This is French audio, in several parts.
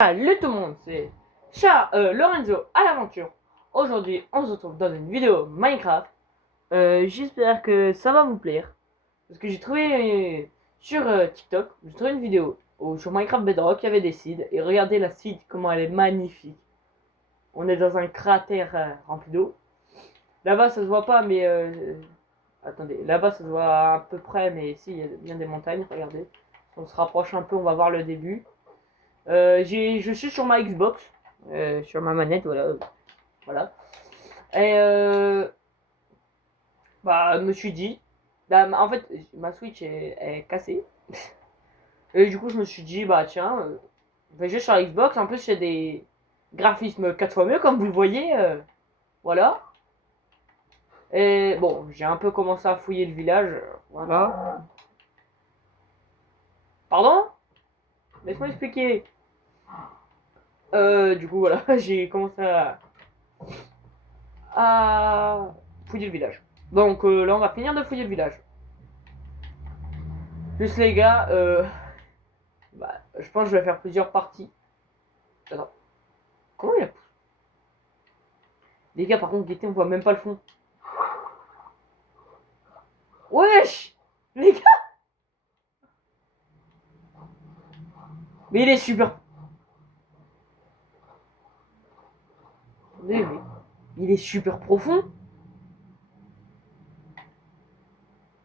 Salut tout le monde, c'est Lorenzo à l'aventure. Aujourd'hui, on se retrouve dans une vidéo Minecraft. J'espère que ça va vous plaire. Parce que j'ai trouvé sur TikTok, j'ai trouvé une vidéo sur Minecraft Bedrock, il y avait des seeds. Et regardez la seed, comment elle est magnifique. On est dans un cratère rempli d'eau. Là-bas, ça se voit pas, mais... attendez, là-bas, ça se voit à peu près, mais ici, il y a bien des montagnes, regardez. On se rapproche un peu, on va voir le début. Je suis sur ma Xbox, sur ma manette, voilà. Et je me suis dit, en fait, ma Switch est cassée. Et du coup, je me suis dit, tiens, je vais jouer sur la Xbox. En plus, j'ai des graphismes 4 fois mieux, comme vous le voyez, voilà. Et bon, j'ai un peu commencé à fouiller le village, voilà. Pardon? Laisse-moi expliquer. Du coup, voilà, j'ai commencé à fouiller le village. Donc là, on va finir de fouiller le village. Juste les gars, je pense que je vais faire plusieurs parties. Attends, comment il a... Les gars, par contre, Gaëté, on voit même pas le fond. Wesh, les gars. Mais il est super... Mais il est super profond.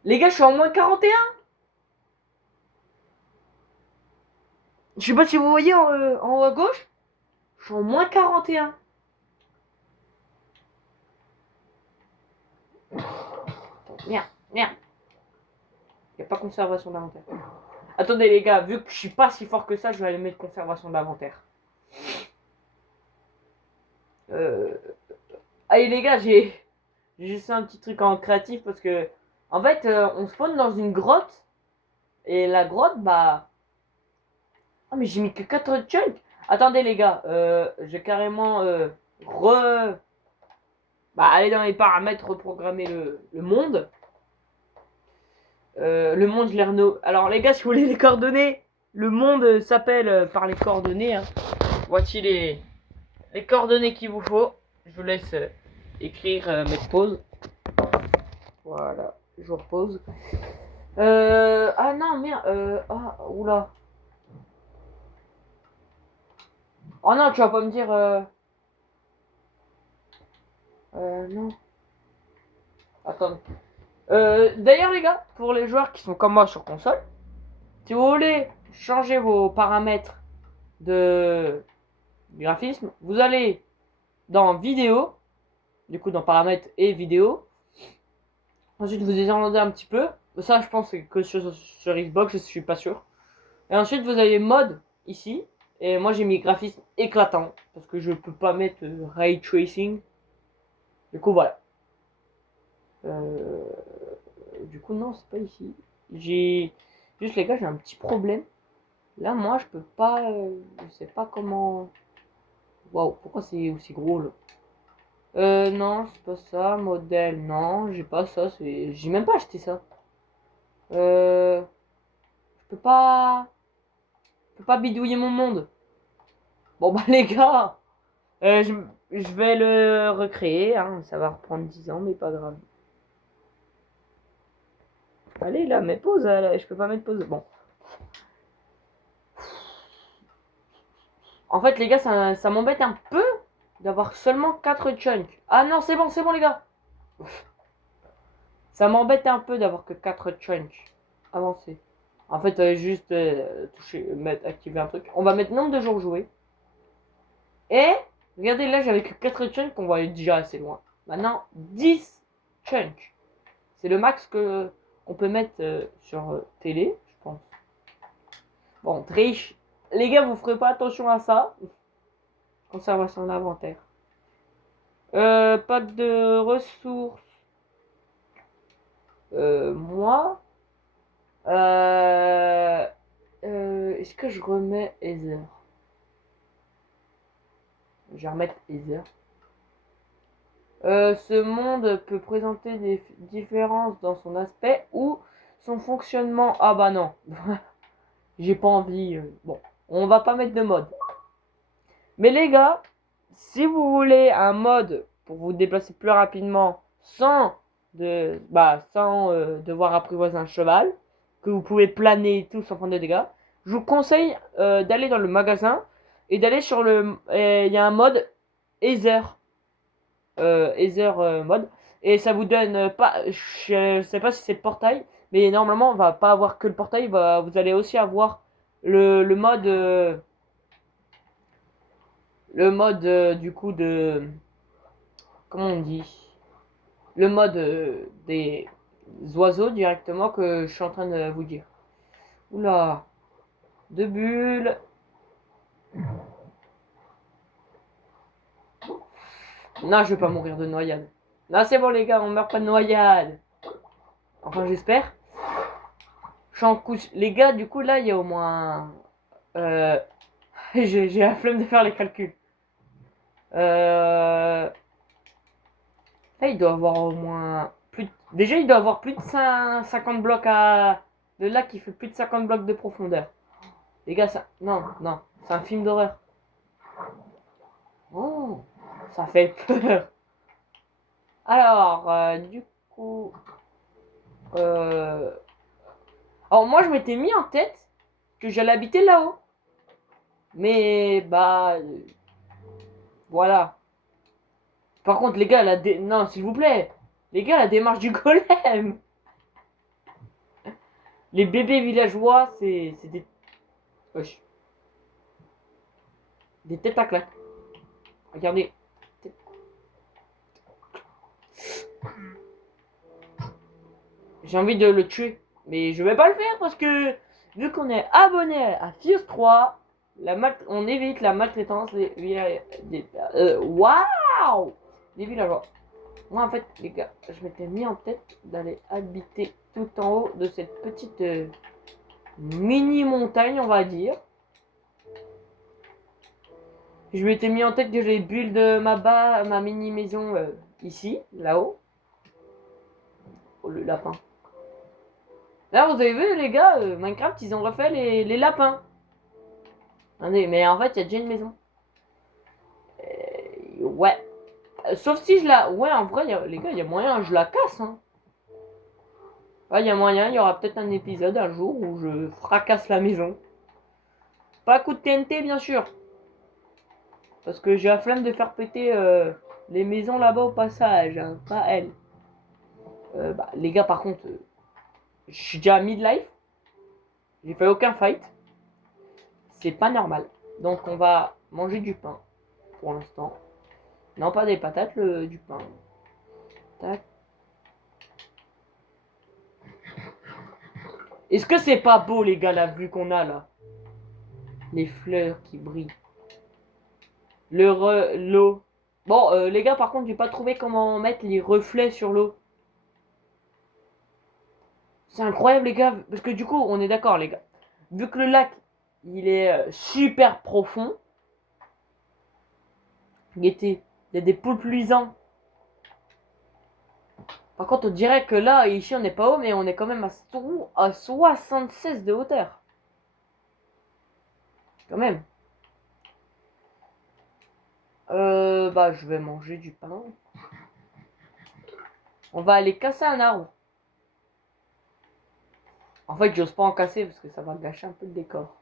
Les gars, je suis en moins 41. Je sais pas si vous voyez en haut à gauche. Je suis en moins 41. Merde, merde. Il n'y a pas conservation d'inventaire. Attendez les gars, vu que je suis pas si fort que ça, je vais aller mettre conservation d'inventaire. Allez les gars, j'ai juste un petit truc en créatif parce que en fait on spawn dans une grotte et la grotte ah mais j'ai mis que 4 chunks. Attendez les gars, j'ai carrément aller dans les paramètres, reprogrammer le monde. Le monde je l'ai alors les gars, si vous voulez les coordonnées, le monde s'appelle par les coordonnées, hein. Voici les coordonnées qu'il vous faut. Je vous laisse écrire, mettre pause. Voilà, je repose. Ah non, merde. Oula. Oh non, tu vas pas me dire. Non. Attends. D'ailleurs, les gars, pour les joueurs qui sont comme moi sur console, si vous voulez changer vos paramètres de graphisme, vous allez dans vidéo, du coup dans paramètres et vidéo. Ensuite, vous descendez un petit peu. Ça, je pense que sur Xbox, je suis pas sûr. Et ensuite, vous avez mode ici. Et moi, j'ai mis graphisme éclatant. Parce que je peux pas mettre ray tracing. Du coup, voilà. Du coup, non, c'est pas ici. J'ai. Juste, les gars, j'ai un petit problème. Là, moi, je peux pas. Je sais pas comment. Waouh, pourquoi c'est aussi gros là? Non, c'est pas ça. Modèle, non, j'ai pas ça. J'ai même pas acheté ça. Je peux pas. Je peux pas bidouiller mon monde. Bon, les gars. Je vais le recréer, hein. Ça va reprendre 10 ans, mais pas grave. Allez, là, mets pause. Là, je peux pas mettre pause. Bon. En fait, les gars, ça m'embête un peu d'avoir seulement 4 chunks. Ah non, c'est bon, les gars. Ça m'embête un peu d'avoir que 4 chunks. Avancez. En fait, juste toucher, activer un truc. On va mettre nombre de jours joués. Et, regardez, là, j'avais que 4 chunks, on va aller déjà assez loin. Maintenant, 10 chunks. C'est le max que on peut mettre sur télé, je pense. Bon, triche. Les gars, vous ferez pas attention à ça. Conservation d'inventaire. Pack de ressources. Moi. Est-ce que je remets Ether? Je vais remettre Ether. Ce monde peut présenter des différences dans son aspect ou son fonctionnement. Ah bah non. J'ai pas envie. Bon, on va pas mettre de mode. Mais les gars, si vous voulez un mode pour vous déplacer plus rapidement sans devoir apprivoiser un cheval, que vous pouvez planer et tout sans prendre de dégâts, je vous conseille d'aller dans le magasin et d'aller sur le... Il y a un mode Ether. Mode. Et ça vous donne pas... Je sais pas si c'est le portail, mais normalement on va pas avoir que le portail, vous allez aussi avoir le mode... du coup de... Comment on dit? Le mode des oiseaux directement que je suis en train de vous dire. Oula, deux bulles. Non, je vais pas mourir de noyade. Non, c'est bon les gars, on meurt pas de noyade. Enfin, j'espère. J'en couche. Les gars, du coup, là, il y a au moins... j'ai la flemme de faire les calculs. Là, il doit avoir au moins... Déjà, il doit avoir plus de 50 blocs de lac qui fait plus de 50 blocs de profondeur. Les gars, ça... Non, non. C'est un film d'horreur. Oh, ça fait peur. Alors, du coup... Alors, moi, je m'étais mis en tête que j'allais habiter là-haut. Mais, voilà. Par contre, les gars, non, s'il vous plaît. Les gars, la démarche du golem. Les bébés villageois, c'est des... Wesh. Des têtes à claque. Regardez. J'ai envie de le tuer. Mais je vais pas le faire parce que vu qu'on est abonné à Fuse 3, on évite la maltraitance waouh des villageois. Moi en fait les gars, je m'étais mis en tête d'aller habiter tout en haut de cette petite mini montagne on va dire. Je m'étais mis en tête que j'allais build ma mini maison ici, là-haut. Oh le lapin. Là, vous avez vu, les gars, Minecraft, ils ont refait les lapins. Attendez, mais en fait, il y a déjà une maison. Ouais. Sauf si je la... Ouais, en vrai, les gars, il y a moyen, je la casse. Hein. Ouais, il y a moyen, il y aura peut-être un épisode un jour où je fracasse la maison. Pas coup de TNT, bien sûr. Parce que j'ai la flemme de faire péter les maisons là-bas au passage. Hein, pas elles. Les gars, par contre, je suis déjà à mid-life. J'ai fait aucun fight. C'est pas normal. Donc on va manger du pain. Pour l'instant. Non, pas des patates, du pain. Tac. Est-ce que c'est pas beau, les gars, la vue qu'on a là? Les fleurs qui brillent. L'eau. Bon, les gars, par contre, j'ai pas trouvé comment mettre les reflets sur l'eau. C'est incroyable, les gars. Parce que du coup, on est d'accord, les gars. Vu que le lac, il est super profond. Il y a des poules luisants. Par contre, on dirait que là, ici, on n'est pas haut, mais on est quand même à 76 de hauteur. Quand même. Je vais manger du pain. On va aller casser un arbre. En fait, j'ose pas en casser parce que ça va gâcher un peu le décor.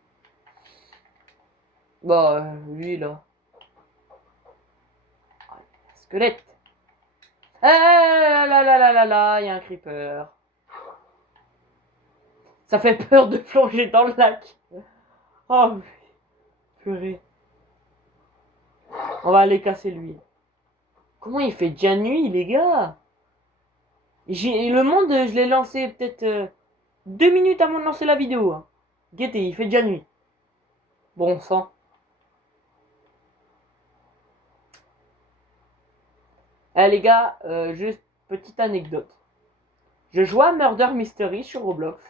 Lui là. Ah, squelette. Ah là là là là là, il y a un creeper. Ça fait peur de plonger dans le lac. Oh, purée. On va aller casser lui. Comment il fait déjà nuit, les gars? Le monde, je l'ai lancé peut-être 2 minutes avant de lancer la vidéo. Hein. Guettez, il fait déjà nuit. Bon sang. Eh les gars, juste petite anecdote. Je jouais à Murder Mystery sur Roblox.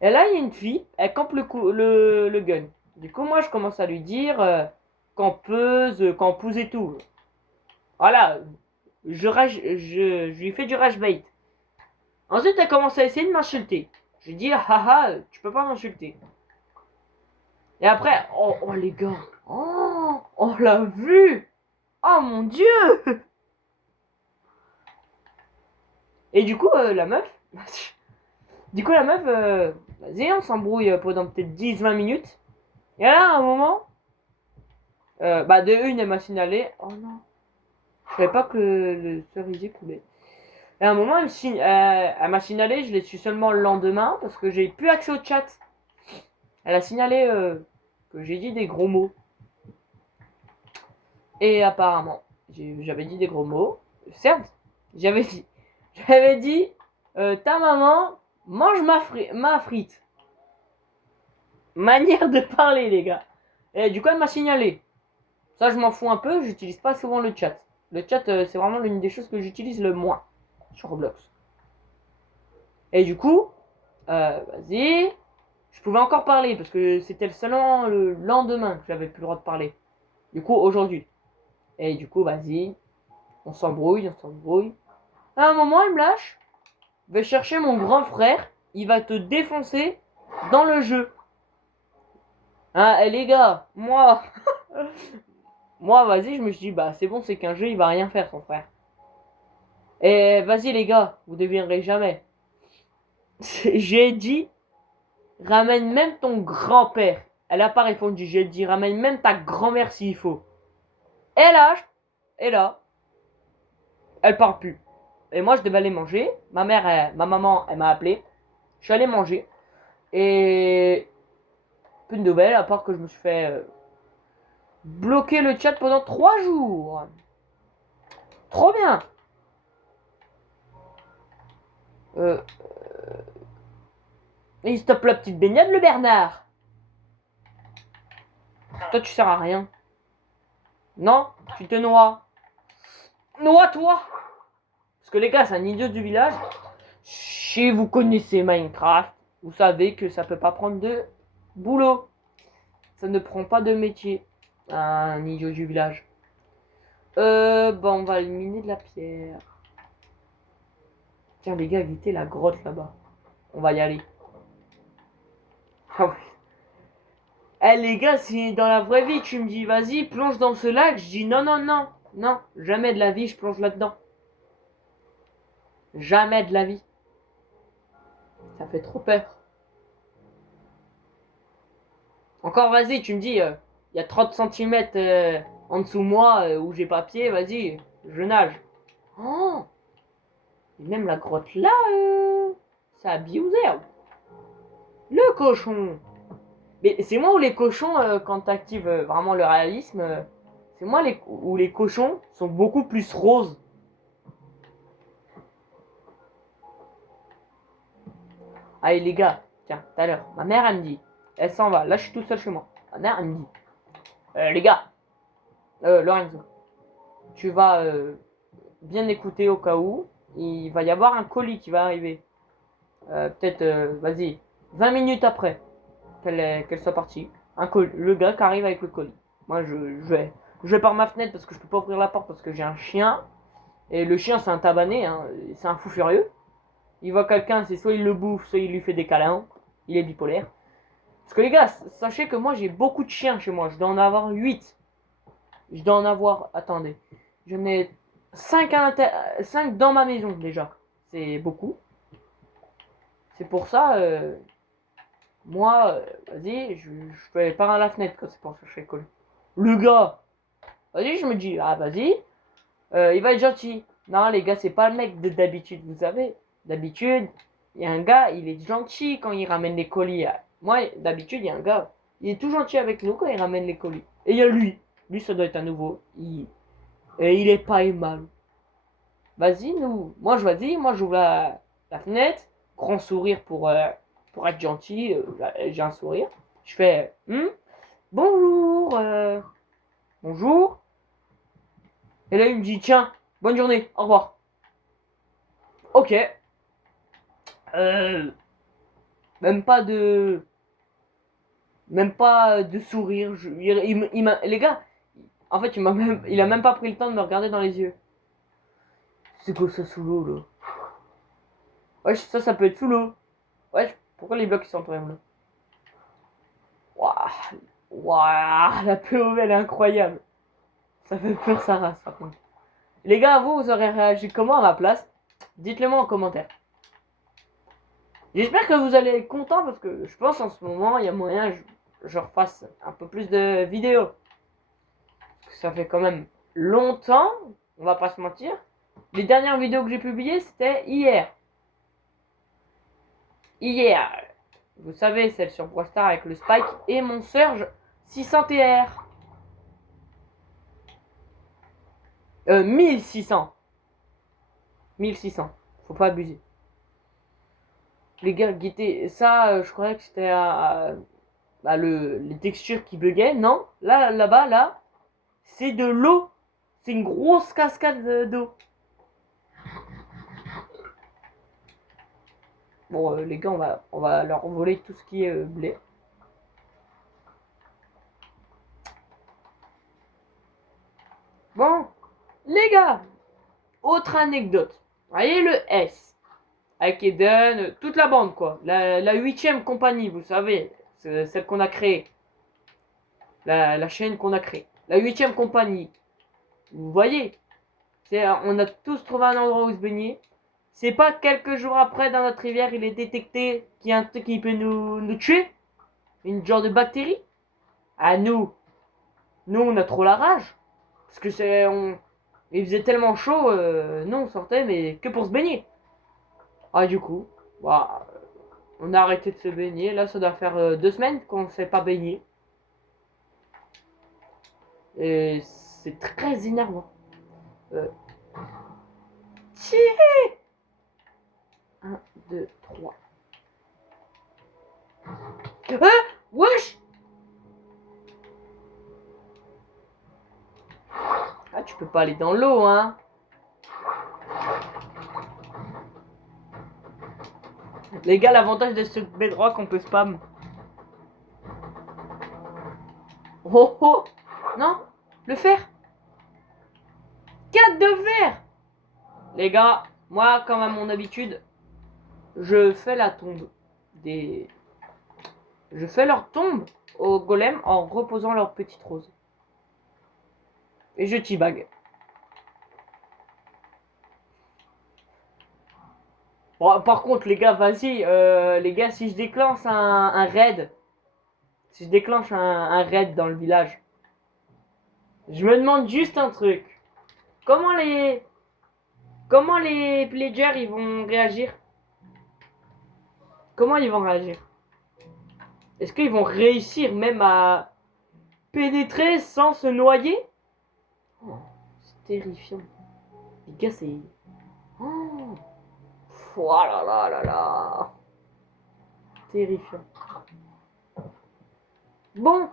Et là, il y a une fille, elle campe le gun. Du coup, moi, je commence à lui dire campeuse et tout. Voilà, je lui fais du rage bait. Ensuite, elle commence à essayer de m'insulter. Je lui dis, tu peux pas m'insulter. Et après, oh les gars, oh, On l'a vu. Oh mon dieu. Et du coup, la meuf... vas-y, on s'embrouille pendant peut-être 10-20 minutes. Et là, à un moment... de une, elle m'a signalé... Oh non. Je savais pas que le cerisier coulait. Et à un moment, elle m'a signalé, je l'ai su seulement le lendemain, parce que j'ai plus accès au chat. Elle a signalé que j'ai dit des gros mots. Et apparemment, j'avais dit des gros mots. Certes, j'avais dit, ta maman mange ma frite. Manière de parler, les gars. Et du coup, elle m'a signalé. Ça, je m'en fous un peu, j'utilise pas souvent le chat. Le chat, c'est vraiment l'une des choses que j'utilise le moins sur Roblox. Et du coup, vas-y, je pouvais encore parler parce que c'était seulement le lendemain que j'avais plus le droit de parler. Du coup, aujourd'hui. Et du coup, vas-y, on s'embrouille. À un moment, il me lâche. Va chercher mon grand frère. Il va te défoncer dans le jeu. Hein, les gars, moi, vas-y, je me suis dit, bah, c'est bon, c'est qu'un jeu, il va rien faire, son frère. Et vas-y, les gars, vous deviendrez jamais. J'ai dit, ramène même ton grand-père. Elle a pas répondu. J'ai dit, ramène même ta grand-mère s'il faut. Et là, elle parle plus. Et moi, je devais aller manger. Ma maman, elle m'a appelé. Je suis allé manger. Et peu de nouvelles, à part que je me suis fait bloquer le chat pendant 3 jours. Trop bien. Et il stoppe la petite baignade, le Bernard. Toi, tu sers à rien. Non, tu te noies. Noie-toi. Parce que les gars, c'est un idiot du village. Si vous connaissez Minecraft, vous savez que ça peut pas prendre de boulot. Ça ne prend pas de métier. Un idiot du village. On va miner de la pierre. Tiens, les gars, évitez la grotte là-bas. On va y aller. Ah ouais. Eh les gars, si dans la vraie vie tu me dis vas-y, plonge dans ce lac, je dis non, non, non. Non, jamais de la vie je plonge là-dedans. Jamais de la vie. Ça fait trop peur. Encore vas-y, tu me dis, il y a 30 cm en dessous moi où j'ai pas pied, vas-y, je nage. Oh, même la grotte là, ça a abusé. Le cochon. Mais c'est moi où les cochons, quand t'actives vraiment le réalisme, c'est moi où les cochons sont beaucoup plus roses. Allez les gars, tiens, tout à l'heure, ma mère elle me dit, elle s'en va, là je suis tout seul chez moi. Ma mère elle me dit, les gars, Lorenzo, tu vas bien écouter au cas où, il va y avoir un colis qui va arriver. Peut-être, vas-y, 20 minutes après qu'elle soit partie. Le gars qui arrive avec le colis. Moi je vais par ma fenêtre parce que je peux pas ouvrir la porte parce que j'ai un chien. Et le chien c'est un tabané, hein, c'est un fou furieux. Il voit quelqu'un, c'est soit il le bouffe, soit il lui fait des câlins. Il est bipolaire. Parce que les gars, sachez que moi j'ai beaucoup de chiens chez moi. Je dois en avoir 8. Je dois en avoir... Attendez. J'en ai 5 dans ma maison déjà. C'est beaucoup. C'est pour ça, moi, vas-y, je fais par la fenêtre quand c'est pour chercher le colis. Le gars, vas-y, je me dis, ah vas-y, il va être gentil. Non, les gars, c'est pas le mec de d'habitude, vous savez. D'habitude, il y a un gars, il est gentil quand il ramène les colis. Moi, d'habitude, il y a un gars, il est tout gentil avec nous quand il ramène les colis. Et il y a lui. Lui, ça doit être un nouveau. Et il est pas aimable. Vas-y, moi, j'ouvre la fenêtre. Grand sourire pour être gentil. J'ai un sourire. Je fais, bonjour, bonjour. Et là, il me dit, tiens, bonne journée, au revoir. Ok. Euh, même pas de sourire. Les gars, en fait, il a même pas pris le temps de me regarder dans les yeux. C'est quoi ça sous l'eau là? Ouais, ça peut être sous l'eau. Ouais, pourquoi les blocs ils sont en bleu? Waouh, la POV elle est incroyable. Ça fait peur sa race par contre. Les gars, vous aurez réagi comment à ma place? Dites-le moi en commentaire. J'espère que vous allez être contents parce que je pense en ce moment il y a moyen que je refasse un peu plus de vidéos. Ça fait quand même longtemps, on va pas se mentir. Les dernières vidéos que j'ai publiées c'était hier. Hier, vous savez, celle sur Brostar avec le Spike et mon Surge 600 TR. 1600. 1600. Faut pas abuser. Les gars, guettez, ça, je croyais que c'était les textures qui buguaient. Non, là-bas, là, c'est de l'eau. C'est une grosse cascade d'eau. Bon, les gars, on va leur voler tout ce qui est blé. Bon, les gars, autre anecdote. Vous voyez le S avec Eden, toute la bande quoi. La 8ème compagnie, vous savez, c'est celle qu'on a créée. La chaîne qu'on a créée. La 8ème compagnie. Vous voyez, on a tous trouvé un endroit où se baigner. C'est pas quelques jours après dans notre rivière, il est détecté qu'il y a un truc qui peut nous tuer. Une genre de bactérie. À nous on a trop la rage. Parce que il faisait tellement chaud, nous on sortait mais que pour se baigner. Ah du coup, bah, on a arrêté de se baigner. Là ça doit faire 2 semaines qu'on ne s'est pas baigné. Et c'est très énervant. Tirez 1, 2, 3. Ah, wesh. Ah, tu peux pas aller dans l'eau, hein. Les gars, l'avantage de ce bedrock, on peut spam. Oh oh. Non, le fer. 4 de fer. Les gars, moi, comme à mon habitude, je fais la tombe des... Je fais leur tombe aux golems en reposant leur petite rose. Et je teabag. Bon, par contre, les gars, vas-y. Les gars, si je déclenche un raid. Si je déclenche un raid dans le village. Je me demande juste un truc. Comment les... Comment les pillagers ils vont réagir? Comment ils vont réagir? Est-ce qu'ils vont réussir même à pénétrer sans se noyer? Oh, c'est terrifiant. Les gars, c'est... Oh, oh là là là là. Terrifiant. Bon.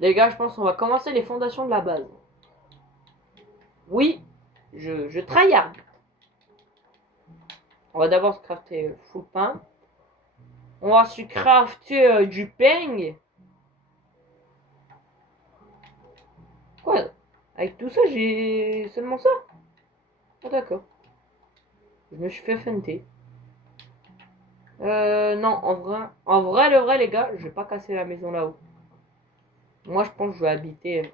Les gars, je pense qu'on va commencer les fondations de la base. Oui, je tryhard. On va d'abord se crafter full pain. On va se crafter du peigne. Quoi? Avec tout ça, j'ai seulement ça? Ah d'accord. Je me suis fait feinter. Non, en vrai, le vrai, les gars, je vais pas casser la maison là-haut. Moi, je pense que je vais habiter.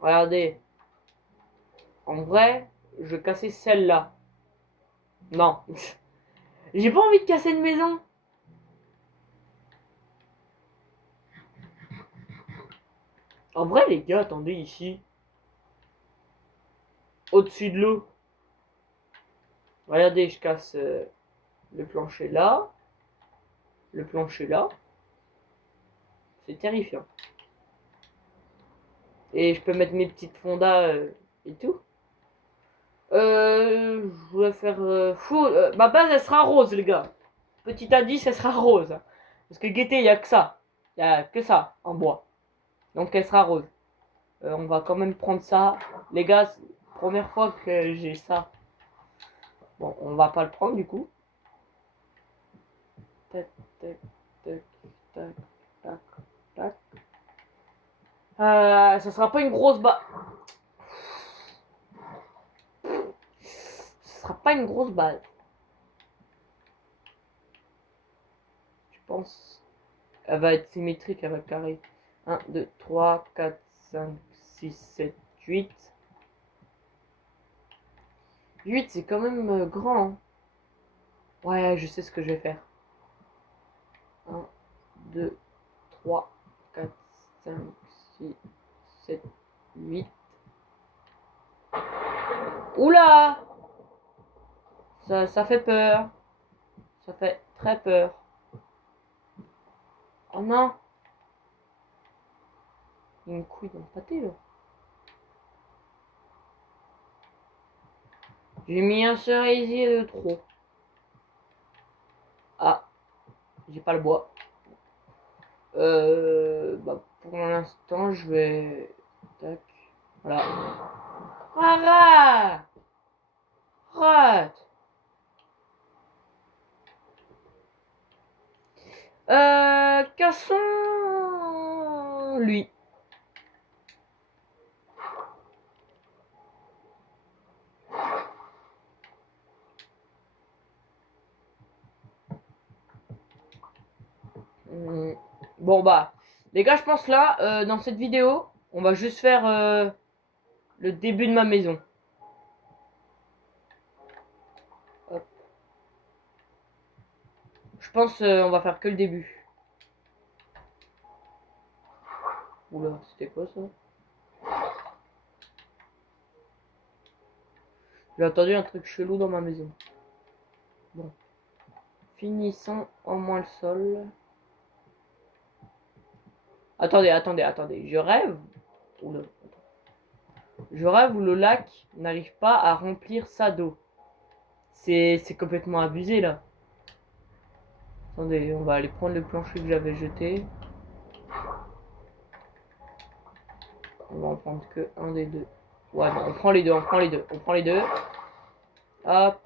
Regardez. En vrai, je vais casser celle-là. Non. J'ai pas envie de casser une maison. En vrai, les gars, attendez ici. Au-dessus de l'eau. Regardez, je casse le plancher là. Le plancher là. C'est terrifiant. Et je peux mettre mes petites fondas et tout. Je vais faire full. Ma base, elle sera rose, les gars. Petit indice, elle sera rose. Parce que gaieté, il n'y a que ça. Il n'y a que ça en bois. Donc elle sera rose. On va quand même prendre ça. Les gars, première fois que j'ai ça. Bon, on va pas le prendre du coup. Tac, tac, tac, tac, tac, tac. Ça sera pas une grosse base. Ce sera pas une grosse base. Je pense. Elle va être symétrique, elle va être carrée. 1, 2, 3, 4, 5, 6, 7, 8. 8, c'est quand même grand. Hein. Ouais, je sais ce que je vais faire. 1, 2, 3, 4, 5, 6, 7, 8. Oula! Ça fait peur. Ça fait très peur. Oh non! Il y a une couille dans le pâté là. J'ai mis un cerisier de trop. Ah, j'ai pas le bois. Bah, pour l'instant, je vais... Tac. Voilà. Arrête! Arrête! Cassons lui. Bon bah, les gars, je pense là, dans cette vidéo, on va juste faire le début de ma maison. Hop. Je pense on va faire que le début. Oula, c'était quoi ça? J'ai entendu un truc chelou dans ma maison. Bon. Finissons au moins le sol. Attendez. Je rêve. Oula. Je rêve où le lac n'arrive pas à remplir sa d'eau. C'est complètement abusé là. Attendez, on va aller prendre le plancher que j'avais jeté. On va en prendre que un des deux. Ouais, bon, on prend les deux. Hop.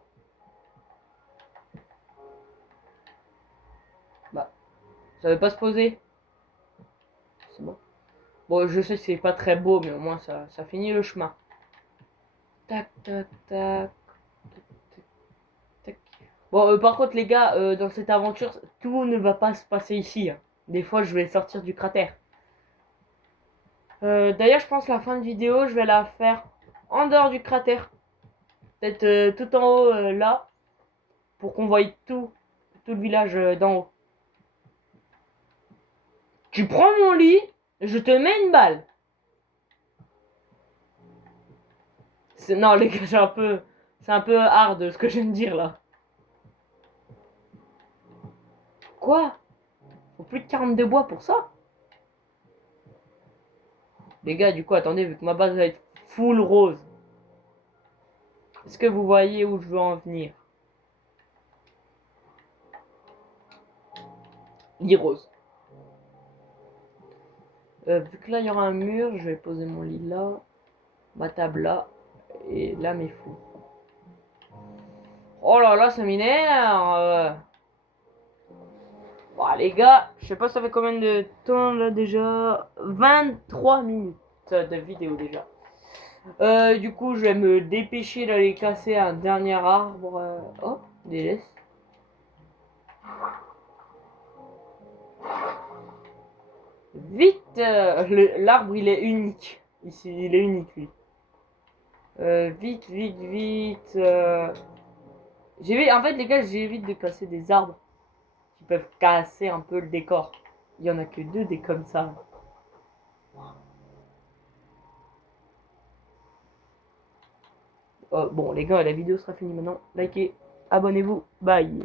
Bah, ça veut pas se poser. C'est bon. Bon, je sais que c'est pas très beau, mais au moins ça finit le chemin. Tac, tac, tac. Tac. Bon, par contre, les gars, dans cette aventure, tout ne va pas se passer ici. Hein. Des fois, je vais sortir du cratère. D'ailleurs, je pense que la fin de vidéo, je vais la faire en dehors du cratère. Peut-être tout en haut, là. Pour qu'on voie tout le village d'en haut. Tu prends mon lit, je te mets une balle. Non, les gars, c'est un peu hard ce que je viens de dire là. Quoi? Faut plus de 42 bois pour ça? Les gars, du coup, attendez, vu que ma base va être full rose. Est-ce que vous voyez où je veux en venir? Lit rose. Vu que là, il y aura un mur, je vais poser mon lit là. Ma table là. Et là, mes fours. Oh là là, ça m'énerve. Bon, les gars, je sais pas ça fait combien de temps là déjà. 23 minutes de vidéo déjà. Du coup, je vais me dépêcher d'aller casser un dernier arbre. Oh, délaisse. Vite, l'arbre il est unique. Ici, il est unique lui. Vite. En fait, les gars, j'évite de casser des arbres qui peuvent casser un peu le décor. Il y en a que deux des comme ça. Bon, les gars, la vidéo sera finie maintenant. Likez, abonnez-vous, bye.